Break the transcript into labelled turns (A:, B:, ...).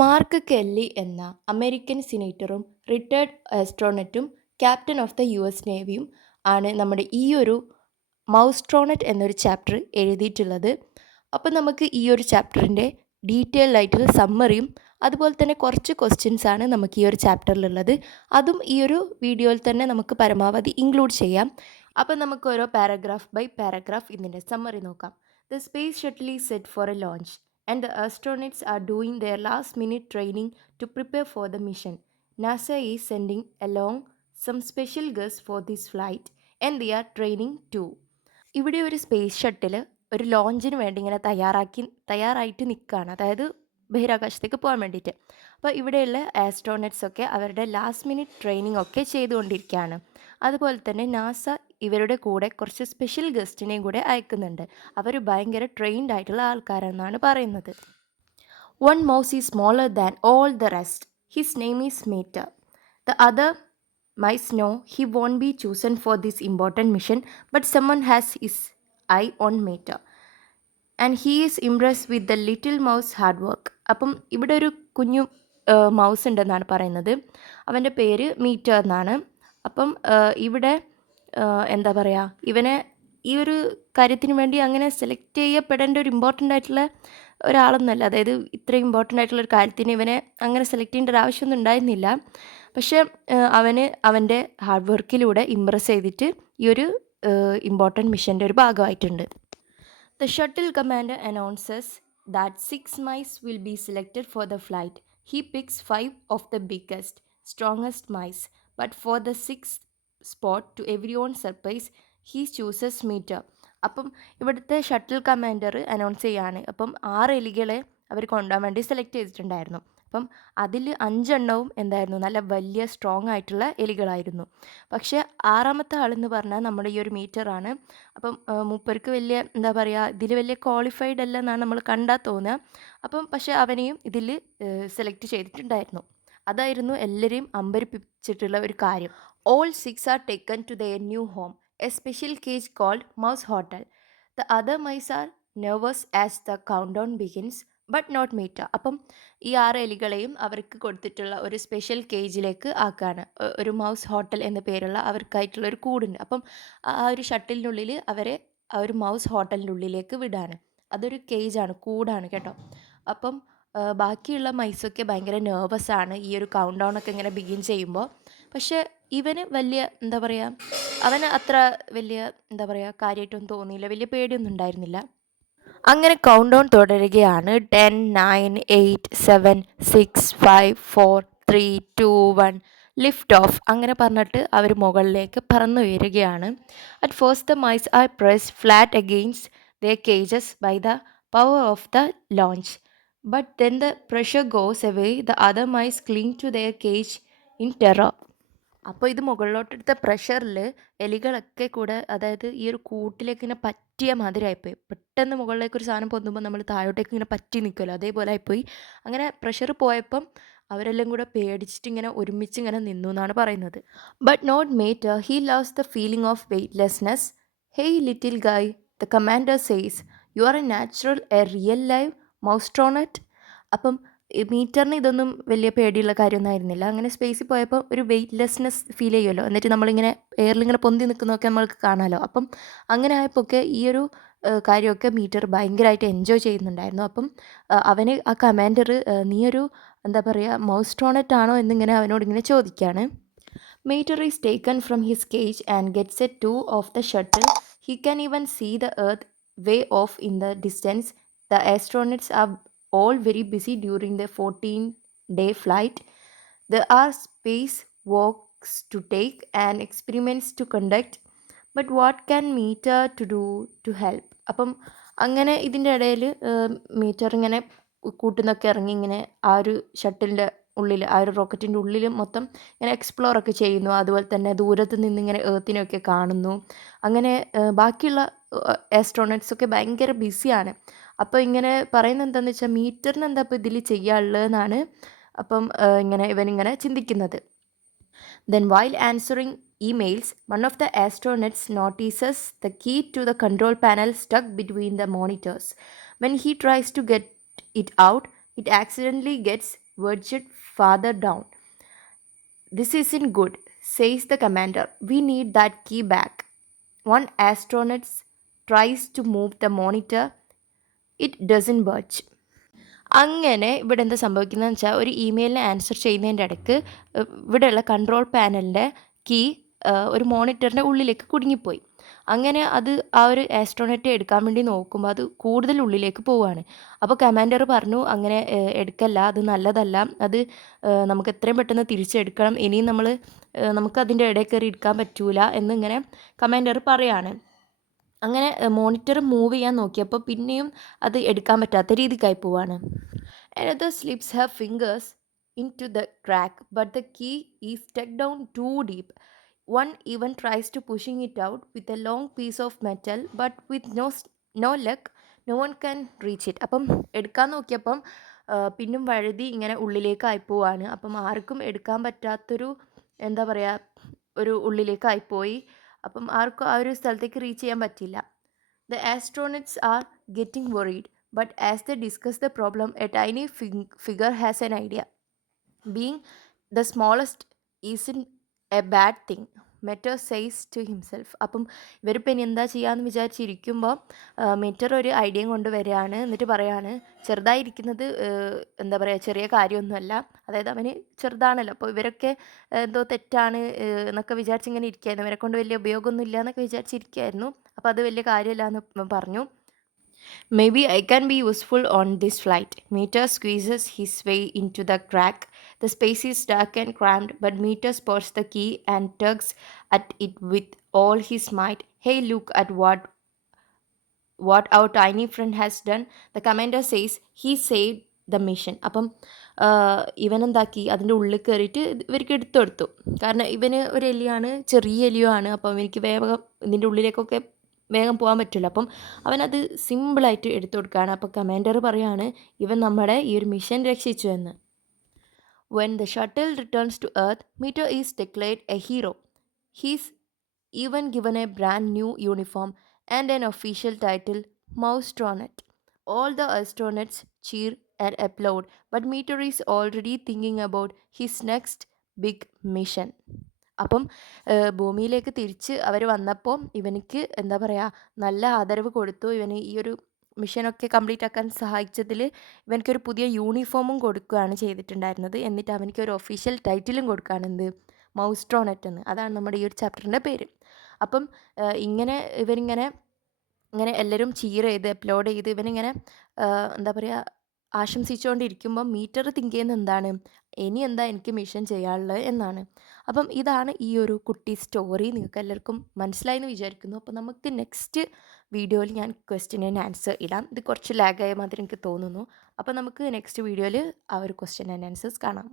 A: Mark Kelly എന്ന American സിനേറ്ററും retired ആസ്ട്രോണറ്റും captain of the U S നേവിയും ആണ് നമ്മുടെ ഈ ഒരു മൗസ്ട്രോണറ്റ് എന്നൊരു ചാപ്റ്റർ എഴുതിയിട്ടുള്ളത്. അപ്പോൾ നമുക്ക് ഈ ഒരു ചാപ്റ്ററിന്റെ ഡീറ്റെയിൽഡ് ആയിട്ടുള്ള സമ്മറിയും അതുപോലെ തന്നെ കുറച്ച് ക്വസ്റ്റ്യൻസ് ആണ് നമുക്ക് ഈ ഒരു ചാപ്റ്ററിലുള്ളത്. അതും ഈ ഒരു വീഡിയോയിൽ തന്നെ നമുക്ക് പരമാവധി ഇൻക്ലൂഡ് ചെയ്യാം. അപ്പോൾ നമുക്ക് ഓരോ പാരഗ്രാഫ് ബൈ പാരഗ്രാഫ് ഇതിന്റെ സമ്മറി നോക്കാം. The space shuttle is set for a launch. And the astronauts are doing their last minute training to prepare for the mission. NASA is sending along some special guests for this flight and they are training too. ഇവിടെ ഒരു space shuttle ഒരു ലോഞ്ചിന് വേണ്ടി ഇങ്ങനെ തയ്യാറാക്കി തയ്യാറായിട്ട് നിൽക്കുകയാണ് അതായത് ബഹിരാകാശത്തേക്ക് പോകാൻ വേണ്ടിയിട്ട് അപ്പോൾ ഇവിടെയുള്ള ആസ്ട്രോണറ്റ്സ് ഒക്കെ അവരുടെ ലാസ്റ്റ് മിനിറ്റ് ട്രെയിനിങ് ഒക്കെ ചെയ്തുകൊണ്ടിരിക്കുകയാണ് അതുപോലെ തന്നെ നാസ ഇവരുടെ കൂടെ കുറച്ച് സ്പെഷ്യൽ ഗസ്റ്റിനെയും കൂടെ അയക്കുന്നുണ്ട്. അവർ ഭയങ്കര ട്രെയിൻഡ് ആയിട്ടുള്ള ആൾക്കാരെന്നാണ് പറയുന്നത്. One mouse is smaller than all the rest his name is Meter the other mice know he won't be chosen for this important mission but someone has his eye on Meter and he is impress with the little mouse hard work അപ്പം ഇവിടെ ഒരു കുഞ്ഞു mouse ഉണ്ടെന്നാണ് പറയുന്നത്. അവന്റെ പേര് metre എന്നാണ്. അപ്പം ഇവിടെ എന്താ പറയുക ഇവനെ ഈ ഒരു കാര്യത്തിന് വേണ്ടി അങ്ങനെ സെലക്ട് ചെയ്യപ്പെടേണ്ട ഒരു ഇമ്പോർട്ടന്റ് ആയിട്ടുള്ള ഒരാളൊന്നല്ല അതായത് ഇത്ര ഇമ്പോർട്ടന്റ് ആയിട്ടുള്ള ഒരു കാര്യത്തിന് ഇവനെ അങ്ങനെ സെലക്ട് ചെയ്യേണ്ട ഒരു ആവശ്യമൊന്നും ഉണ്ടായിരുന്നില്ല. പക്ഷേ അവന് അവന്റെ ഹാർഡ് വർക്കിലൂടെ ഇമ്പ്രസ് ചെയ്തിട്ട് ഈ ഒരു ഇമ്പോർട്ടന്റ് മിഷന്റെ ഒരു ഭാഗമായിട്ടുണ്ട്. The shuttle commander announces that six mice will be selected for the flight he picks five of the biggest strongest mice but for the six spot to everyone surprise he chooses Meter അപ്പം ഇവിടുത്തെ shuttle commander announce ചെയ്യാണ്. അപ്പം ആറ് എലികളെ അവർ കൊണ്ടുപോകാൻ വേണ്ടി select ചെയ്തിട്ടുണ്ടായിരുന്നു. അപ്പം അതിൽ അഞ്ചെണ്ണവും എന്തായിരുന്നു? നല്ല വലിയ സ്ട്രോങ് ആയിട്ടുള്ള എലികളായിരുന്നു. പക്ഷേ ആറാമത്തെ ആളെന്ന് പറഞ്ഞാൽ നമ്മുടെ ഈ ഒരു മീറ്ററാണ് അപ്പം മൂപ്പർക്ക് വലിയ എന്താ പറയുക ഇതിൽ വലിയ ക്വാളിഫൈഡ് അല്ല എന്നാണ് നമ്മൾ കണ്ടാൽ തോന്നുക. അപ്പം പക്ഷേ അവനെയും ഇതിൽ സെലക്ട് ചെയ്തിട്ടുണ്ടായിരുന്നു. അതായിരുന്നു എല്ലാവരെയും അമ്പരിപ്പിച്ചിട്ടുള്ള ഒരു കാര്യം. All six are taken to their new home a special cage called mouse hotel the other mice are nervous as the count down begins but not Meter അപ്പം ഈ ആറ് എലികളെയും അവർക്ക് കൊടുത്തിട്ടുള്ള ഒരു സ്പെഷ്യൽ കേജിലേക്ക് ആക്കുകയാണ് ഒരു മൗസ് ഹോട്ടൽ എന്ന പേരുള്ള അവർക്കായിട്ടുള്ള ഒരു കൂടുണ്ട്. അപ്പം ആ ഒരു ഷട്ടിലിനുള്ളിൽ അവരെ ആ ഒരു മൗസ് ഹോട്ടലിന്റെ ഉള്ളിലേക്ക് വിടാണ്. അതൊരു കേജാണ് കൂടാണ് കേട്ടോ. അപ്പം ബാക്കിയുള്ള മൈസൊക്കെ ഭയങ്കര നെർവസ് ആണ്. ഈ ഒരു കൗണ്ട് ഡൗൺ ഒക്കെ ഇങ്ങനെ ബിഗിൻ ചെയ്യുമ്പോൾ പക്ഷേ ഇവന് വലിയ എന്താ പറയുക അവന് അത്ര വലിയ എന്താ പറയുക കാര്യമായിട്ടൊന്നും തോന്നിയില്ല. വലിയ പേടിയൊന്നും ഉണ്ടായിരുന്നില്ല. അങ്ങനെ കൗണ്ട് ഡൗൺ തുടരുകയാണ്. Ten nine eight seven six five four three two one lift off. അങ്ങനെ പറഞ്ഞിട്ട് അവർ മുകളിലേക്ക് പറന്നു ഉയരുകയാണ്. At first the mice are press flat against the cages by the power of the launch but then the pressure goes away the other mice cling to their cage in terror അപ്പോൾ ഇത് മുകളിലോട്ടെടുത്ത പ്രഷറിൽ എലികളൊക്കെ കൂടെ അതായത് ഈ ഒരു കൂട്ടിലേക്ക് ഇങ്ങനെ പറ്റിയ മാതിരിയായിപ്പോയി പെട്ടെന്ന് മുകളിലേക്ക് ഒരു സാധനം പൊന്തുമ്പോൾ നമ്മൾ താഴോട്ടേക്ക് ഇങ്ങനെ പറ്റി നിൽക്കുമല്ലോ അതേപോലെ ആയിപ്പോയി. അങ്ങനെ പ്രഷർ പോയപ്പം അവരെല്ലാം കൂടെ പേടിച്ചിട്ട് ഇങ്ങനെ ഒരുമിച്ച് ഇങ്ങനെ നിന്നു എന്നാണ് പറയുന്നത്. But not Meter he loves the feeling of weightlessness hey little guy the commander says you are a natural a real live mousetronaut അപ്പം മീറ്ററിന് ഇതൊന്നും വലിയ പേടിയുള്ള കാര്യമൊന്നും ആയിരുന്നില്ല അങ്ങനെ സ്പേസിൽ പോയപ്പോൾ ഒരു വെയ്റ്റ്ലെസ്നെസ് ഫീൽ ചെയ്യുമല്ലോ. എന്നിട്ട് നമ്മളിങ്ങനെ എയറിലിങ്ങനെ പൊന്തി നിൽക്കുന്നതൊക്കെ നമ്മൾക്ക് കാണാമല്ലോ. അപ്പം അങ്ങനെ ആയപ്പോൾ ഈ ഒരു കാര്യമൊക്കെ മീറ്റർ ഭയങ്കരമായിട്ട് എൻജോയ് ചെയ്യുന്നുണ്ടായിരുന്നു. അപ്പം അവന് ആ കമാൻഡർ നീയൊരു എന്താ പറയുക മൗസ്ട്രോണറ്റ് ആണോ എന്നിങ്ങനെ അവനോട് ഇങ്ങനെ ചോദിക്കുകയാണ് Meter is taken from his cage and gets a tour of the shuttle he can even see the earth way off in the distance the astronauts are all very busy during the 14 day flight. There are space walks to take and experiments to conduct. But what can meter to do to help? അപ്പം അങ്ങനെ ഇതിന്റെ ഇടയിൽ metre ഇങ്ങനെ കൂട്ടുന്നൊക്കെ ഇറങ്ങി ഇങ്ങനെ ആ ഒരു ഷട്ടിലിന്റെ ഉള്ളിൽ ആ ഒരു റോക്കറ്റിന്റെ ഉള്ളിൽ മൊത്തം ഇങ്ങനെ എക്സ്പ്ലോർ ഒക്കെ ചെയ്യുന്നു. അതുപോലെ തന്നെ ദൂരത്ത് നിന്ന് ഇങ്ങനെ ഏർത്തിനെയൊക്കെ കാണുന്നു. അങ്ങനെ ബാക്കിയുള്ള ആസ്ട്രോണറ്റ്സൊക്കെ ഭയങ്കര ബിസിയാണ് അപ്പോൾ ഇങ്ങനെ പറയുന്നത് എന്താണെന്ന് വെച്ചാൽ മീറ്ററിന് എന്താ ഇപ്പോൾ ഇതിൽ ചെയ്യാനുള്ളതെന്നാണ് അപ്പം ഇങ്ങനെ ഇവനിങ്ങനെ ചിന്തിക്കുന്നത്. Then while answering emails one of the astronauts notices the key to the control panel stuck between the monitors when he tries to get it out it accidentally gets verged farther down. This isn't good, says the commander. We need that key back. One astronaut tries to move the monitor. It doesn't budge. അങ്ങനെ ഇവിടെ എന്താ സംഭവിക്കുന്നതെന്ന് വെച്ചാൽ ഒരു ഇമെയിലിന് answer ചെയ്യുന്നതിന്റെ ഇടയ്ക്ക് ഇവിടെയുള്ള control പാനലിന്റെ key ഒരു മോണിറ്ററിന്റെ ഉള്ളിലേക്ക് കുടുങ്ങിപ്പോയി അങ്ങനെ അത് ആ ഒരു ആസ്ട്രോണറ്റ് എടുക്കാൻ വേണ്ടി നോക്കുമ്പോൾ അത് കൂടുതൽ ഉള്ളിലേക്ക് പോവുകയാണ് അപ്പോൾ കമാൻഡർ പറഞ്ഞു അങ്ങനെ എടുക്കല്ല അത് നല്ലതല്ല. അത് നമുക്ക് എത്രയും പെട്ടെന്ന് തിരിച്ചെടുക്കണം. ഇനിയും നമ്മൾ നമുക്ക് അതിന്റെ ഇടയിൽ കയറി എടുക്കാൻ പറ്റൂല എന്നിങ്ങനെ കമാൻഡർ പറയാണ്. അങ്ങനെ മോണിറ്റർ മൂവ് ചെയ്യാൻ നോക്കിയപ്പോൾ പിന്നെയും അത് എടുക്കാൻ പറ്റാത്ത രീതിക്കായി പോവാണ്. Another slips fingers into the crack but the key is stuck down to deep. One even tries to pushing it out with a long piece of metal, but with no no luck, no one can reach it. അപ്പം എടുക്കാൻ നോക്കിയപ്പം ആ, പിന്നും വഴുതി ഇങ്ങനെ ഉള്ളിലേക്കായി പോവാണ് അപ്പം ആർക്കും എടുക്കാൻ പറ്റാത്തൊരു എന്താ പറയുക ഒരു ഉള്ളിലേക്കായിപ്പോയി അപ്പം ആർക്കും ആ ഒരു സ്ഥലത്തേക്ക് റീച്ച് ചെയ്യാൻ പറ്റില്ല The astronauts are getting worried, but as they discuss the problem, a tiny fig- figure has an idea. Being the smallest isn't a bad thing Meter says to himself അപ്പം ഇവരിപ്പോൾ ഇനി എന്താ ചെയ്യാന്ന് വിചാരിച്ചിരിക്കുമ്പോൾ മെറ്റർ ഒരു ഐഡിയയും കൊണ്ട് വരികയാണ് എന്നിട്ട് പറയാണ് ചെറുതായിരിക്കുന്നത് എന്താ പറയുക ചെറിയ കാര്യമൊന്നുമല്ല. അതായത് അവന് ചെറുതാണല്ലോ. അപ്പോൾ ഇവരൊക്കെ എന്തോ തെറ്റാണ് എന്നൊക്കെ വിചാരിച്ചിങ്ങനെ ഇരിക്കുകയായിരുന്നു ഇവരെ കൊണ്ട് വലിയ ഉപയോഗമൊന്നും ഇല്ല എന്നൊക്കെ വിചാരിച്ചിരിക്കുകയായിരുന്നു അപ്പോൾ അത് വലിയ കാര്യമല്ല എന്ന് പറഞ്ഞു. Maybe I can be useful on this flight. Meter squeezes his way into the crack. The space is dark and cramped, but Meter spots the key and tugs at it with all his might. Hey, look at what what our tiny friend has done. The commander says he saved the mission. അപ്പം ഇവൻ എന്താക്കി അതിന്റെ ഉള്ളിൽ കയറിയിട്ട് ഇവർക്ക് എടുത്തു കൊടുത്തു കാരണം ഇവന് ഒരു എലിയാണ് ചെറിയ എലിയുമാണ് അപ്പം ഇവനിക്ക് വേഗം ഇതിന്റെ ഉള്ളിലേക്കൊക്കെ വേഗം പോകാൻ പറ്റില്ല അപ്പം അവനത് സിമ്പിളായിട്ട് എടുത്തു കൊടുക്കുകയാണ് അപ്പോൾ കമാൻഡർ പറയാണ് ഇവൻ നമ്മുടെ ഈ ഒരു മിഷൻ രക്ഷിച്ചു എന്ന് When the shuttle returns to Earth, Meteor is declared a hero. He's even given a brand new uniform and an official title, Mousetronet. All the astronauts cheer and applaud, but Meteor is already thinking about his next big mission. അപ്പം ഭൂമിയിലേക്ക് തിരിച്ച് അവർ വന്നപ്പോൾ ഇവനിക്ക് എന്താ പറയുക നല്ല ആദരവ് കൊടുത്തു. ഇവന് ഈ ഒരു മിഷനൊക്കെ കംപ്ലീറ്റ് ആക്കാൻ സഹായിച്ചതിൽ ഇവനക്കൊരു പുതിയ യൂണിഫോമും കൊടുക്കുകയാണ് ചെയ്തിട്ടുണ്ടായിരുന്നത്. എന്നിട്ട് അവനിക്ക് ഒരു ഒഫീഷ്യൽ ടൈറ്റിലും കൊടുക്കുകയാണ് എന്ത്? മൗസ്ട്രോണറ്റ് എന്ന്. അതാണ് നമ്മുടെ ഈ ഒരു ചാപ്റ്ററിന്റെ പേര്. അപ്പം ഇങ്ങനെ ഇവരിങ്ങനെ ഇങ്ങനെ എല്ലാവരും ചീർ ചെയ്ത് അപ്ലോഡ് ചെയ്ത് ഇവനിങ്ങനെ എന്താ പറയുക ആശംസിച്ചുകൊണ്ടിരിക്കുമ്പോൾ മീറ്റർ തിങ്ക് ചെയ്യുന്ന എന്താണ്? ഇനി എന്താ എനിക്ക് മിഷൻ ചെയ്യാനുള്ളത് എന്നാണ്. അപ്പം ഇതാണ് ഈ ഒരു കുട്ടി സ്റ്റോറി. നിങ്ങൾക്ക് എല്ലാവർക്കും മനസ്സിലായി എന്ന് വിചാരിക്കുന്നു. അപ്പോൾ നമുക്ക് നെക്സ്റ്റ് വീഡിയോയിൽ ഞാൻ ക്വസ്റ്റ്യൻ ആൻഡ് ആൻസർ ഇടാം. ഇത് കുറച്ച് ലാഗായ മാതിരി എനിക്ക് തോന്നുന്നു. അപ്പോൾ നമുക്ക് നെക്സ്റ്റ് വീഡിയോയിൽ ആ ഒരു ക്വസ്റ്റ്യൻ ആൻഡ് ആൻസേഴ്സ് കാണാം.